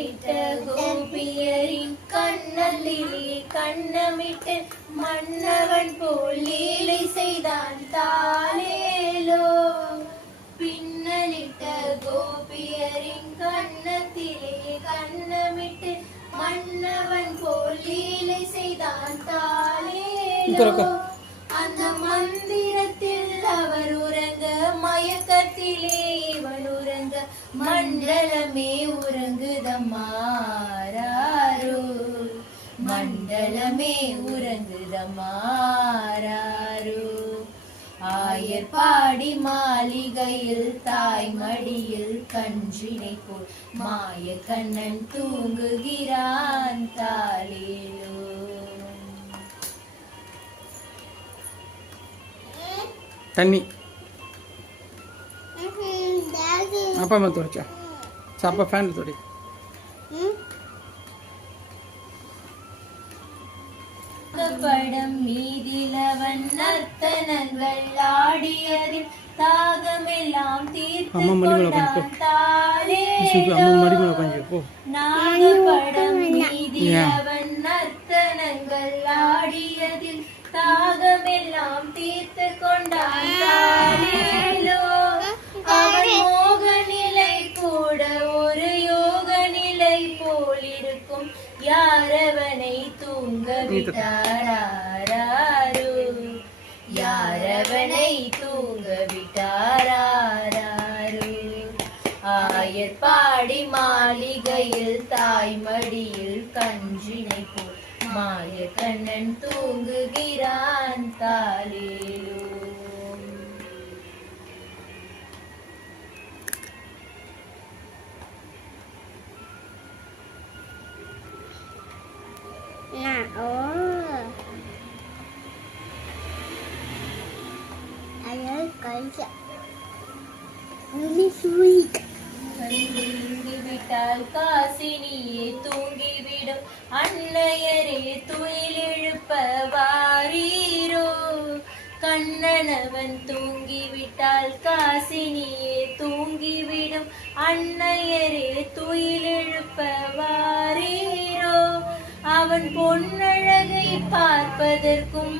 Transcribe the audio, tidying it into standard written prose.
பின்னலிட்ட கோபியரின் கண்ணலிலே கண்ணமிட்டு மன்னவன் போல் லீலை செய்தான் தாலேலோ. பின்னலிட்ட கோபியரின் கண்ணத்திலே கண்ணமிட்டு மன்னவன் போல் லீலை செய்தான் தாலேலோ. அந்த மந்திரத்தில் அவர் உறங்க மயக்கத்திலே இவன் உறங்க மண்டலமே உறங்குதம்மாராரோ. மண்டலமே உறங்குதம்மாராரோ. ஆயர்பாடி மாளிகையில் தாய்மடியில் கன்றினை போல் மாய கண்ணன் தூங்குகிறான் தாலேலோ. தண்ணி அப்பா அம்மா துடைச்சா சாப்பா ஃபேன் துடை. படம் மீதிலவன் நர்த்தனங்கள் ஆடியதில் தாகமெல்லாம் தீர்த்து கொண்டான் தாலேலோ. நாகப்படம் மீதிலவன் நர்த்தனங்கள் ஆடியதில் தாகமெல்லாம் தீர்த்து கொண்டான் தாலேலோ. அவன் மோக நிலை கூட ஒரு யோக நிலை போல் இருக்கும். யாரவனை தூங்க விட்டாராரோ. யாரவனை தூங்க விட்டாராரோ. ஆயர்பாடி மாளிகையில் தாய்மடியில் கன்றினை போல் மாய கண்ணன் தூங்குகிறான் தாலேலோ. விட்டால் காசினியே தூங்கிவிடும் அன்னையரே துயிலெழுப்ப வாரீரோ. கண்ணனவன் தூங்கிவிட்டால் காசினியே தூங்கிவிடும் அன்னையரே துயிலெழுப்ப வாரீரோ. அவன் பொன்னழகை பார்ப்பதற்கும்